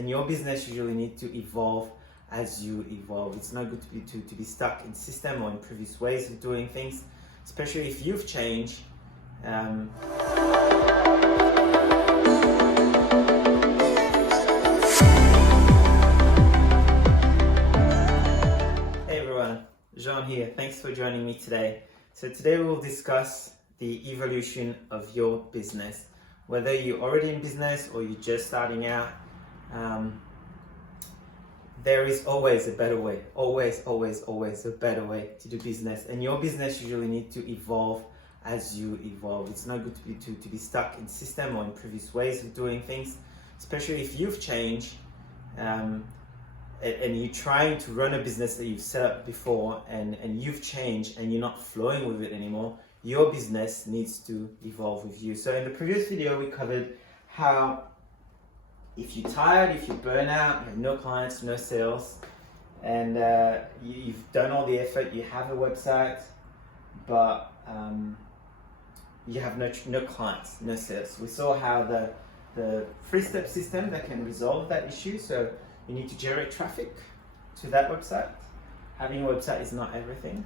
and your business usually needs to evolve as you evolve. It's not good to be stuck in system or in previous ways of doing things, especially if you've changed. Hey everyone, Jean here. Thanks for joining me today. So today we'll discuss the evolution of your business. Whether you're already in business or you're just starting out, there is always a better way. Always a better way to do business. And your business usually needs to evolve as you evolve. It's not good to be stuck in system or in previous ways of doing things, especially if you've changed and you're trying to run a business that you've set up before and you've changed and you're not flowing with it anymore. Your business needs to evolve with you. So in the previous video, we covered how if you're tired, if you burn out, you have no clients, no sales, and you've done all the effort, you have a website, but you have no clients, no sales. We saw how the 3-step system that can resolve that issue. So you need to generate traffic to that website. Having a website is not everything.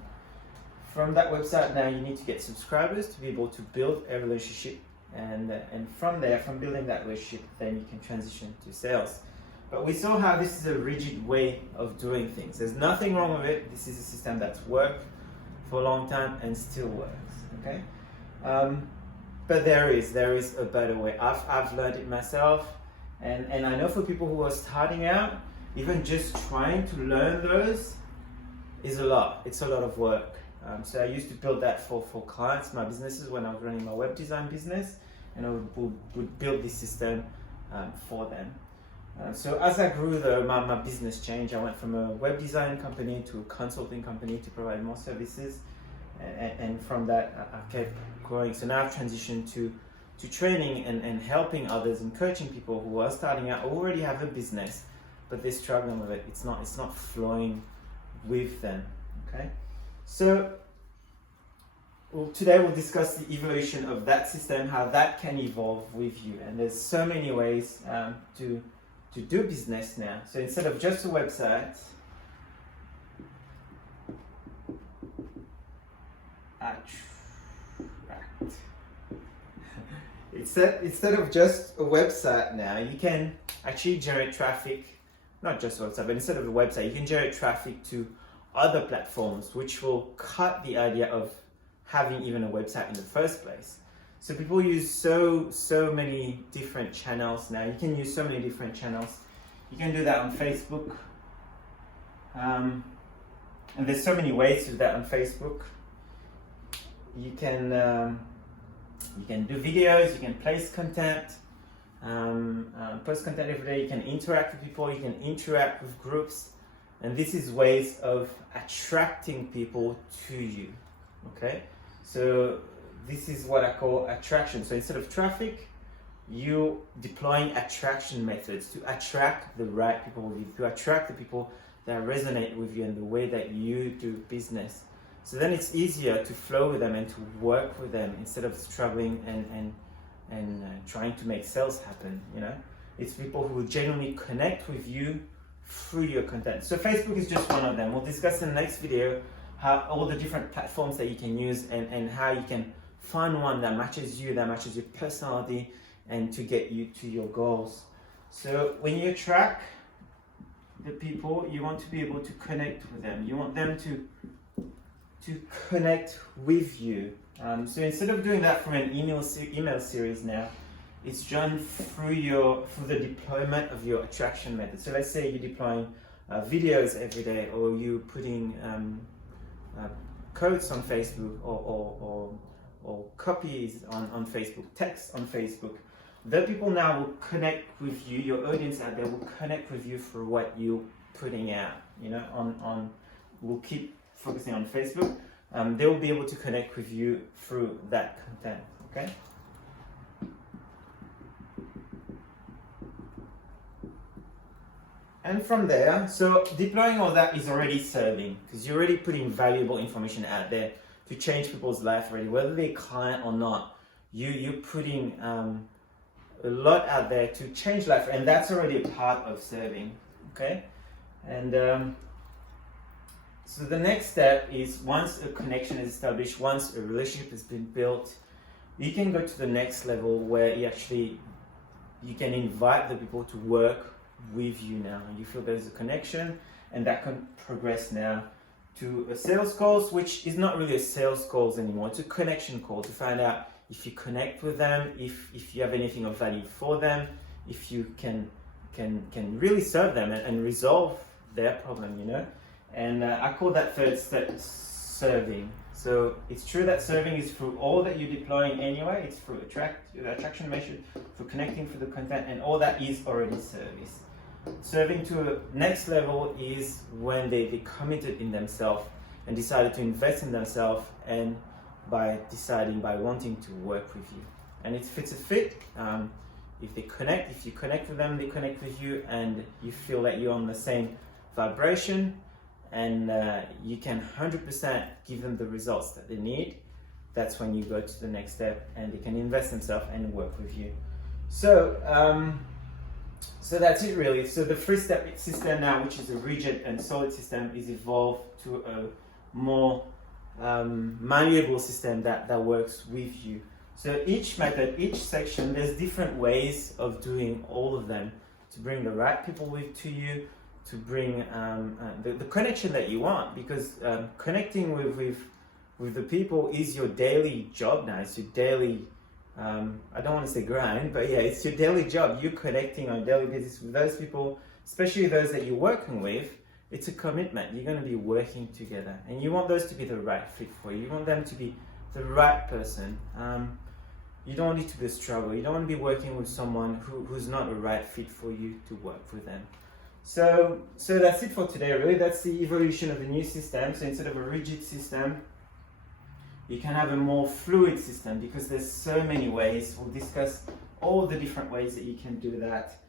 From that website now you need to get subscribers to be able to build a relationship, and from there, from building that relationship, then you can transition to sales. But we saw how this is a rigid way of doing things. There's nothing wrong with it. This is a system that's worked for a long time and still works, okay? But there is a better way. I've learned it myself, and I know for people who are starting out, even just trying to learn those is a lot. It's a lot of work. So I used to build that for clients, my businesses, when I was running my web design business, and I would build this system for them. So as I grew though, my business changed. I went from a web design company to a consulting company to provide more services. And from that, I kept growing. So now I've transitioned to training and helping others and coaching people who are starting out, already have a business, but they're struggling with it. It's not flowing with them, okay? So today we'll discuss the evolution of that system, how that can evolve with you. And there's so many ways to do business now. So instead of just a website, instead of just a website now, you can actually generate traffic, not just a website, but instead of a website, you can generate traffic to other platforms, which will cut the idea of having even a website in the first place. So people use so many different channels now. You can use so many different channels. You can do that on Facebook, and there's so many ways to do that on Facebook. You can do videos, you can place content, post content every day. You can interact with people, you can interact with groups. And this is ways of attracting people to you, okay? So this is what I call attraction. So instead of traffic, you deploying attraction methods to attract the right people with you, to attract the people that resonate with you and the way that you do business. So then it's easier to flow with them and to work with them instead of struggling and trying to make sales happen, you know? It's people who will genuinely connect with you through your content. So Facebook is just one of them. We'll discuss in the next video how all the different platforms that you can use and how you can find one that matches you, that matches your personality, and to get you to your goals. So when you attract the people, you want to be able to connect with them. You want them to connect with you. So instead of doing that from an email series now, it's done through the deployment of your attraction method. So let's say you're deploying videos every day, or you're putting quotes on Facebook, or copies on Facebook, text on Facebook. The people now will connect with you. Your audience out there will connect with you for what you're putting out. You know, we'll keep focusing on Facebook. They will be able to connect with you through that content. Okay. And from there, so deploying all that is already serving, because you're already putting valuable information out there to change people's life already, whether they're client or not. You're putting a lot out there to change life, and that's already a part of serving. Okay, and so the next step is, once a connection is established, once a relationship has been built, you can go to the next level where you can invite the people to work with you now. You feel there's a connection, and that can progress now to a sales calls, which is not really a sales calls anymore. It's a connection call to find out if you connect with them, if you have anything of value for them, if you can really serve them and resolve their problem, you know. And I call that third step serving. So it's true that serving is through all that you're deploying anyway. It's through attraction measure, for connecting through the content, and all that is already service. Serving to a next level is when they committed in themselves and decided to invest in themselves, and by wanting to work with you. And if it's a fit, if you connect with them, they connect with you, and you feel that you're on the same vibration, and you can 100% give them the results that they need, that's when you go to the next step, and they can invest themselves and work with you. So so that's it really. So the 3-step system now, which is a rigid and solid system, is evolved to a more malleable system that works with you. So each method, each section, there's different ways of doing all of them to bring the right people to you, to bring the connection that you want, because connecting with the people is your daily job now. It's your daily, I don't want to say grind, but yeah, it's your daily job. You're connecting on a daily basis with those people, especially those that you're working with. It's a commitment. You're going to be working together, and you want those to be the right fit for you. You want them to be the right person. You don't want it to be a struggle. You don't want to be working with someone who's not the right fit for you to work with them. So that's it for today, really. That's the evolution of a new system. So instead of a rigid system, you can have a more fluid system, because there's so many ways. We'll discuss all the different ways that you can do that.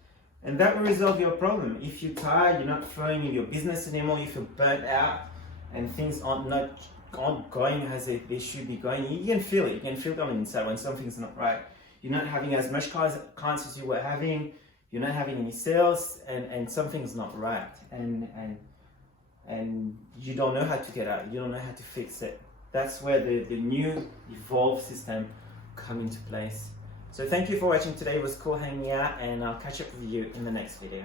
And that will resolve your problem. If you're tired, you're not flowing in your business anymore, you feel burnt out, and things aren't going as they should be going, you can feel it. You can feel it on the inside when something's not right. You're not having as much clients as you were having. You're not having any sales, and something's not right, and you don't know how to get out. You don't know how to fix it. That's where the new evolved system come into place. So thank you for watching today. It was cool hanging out, and I'll catch up with you in the next video.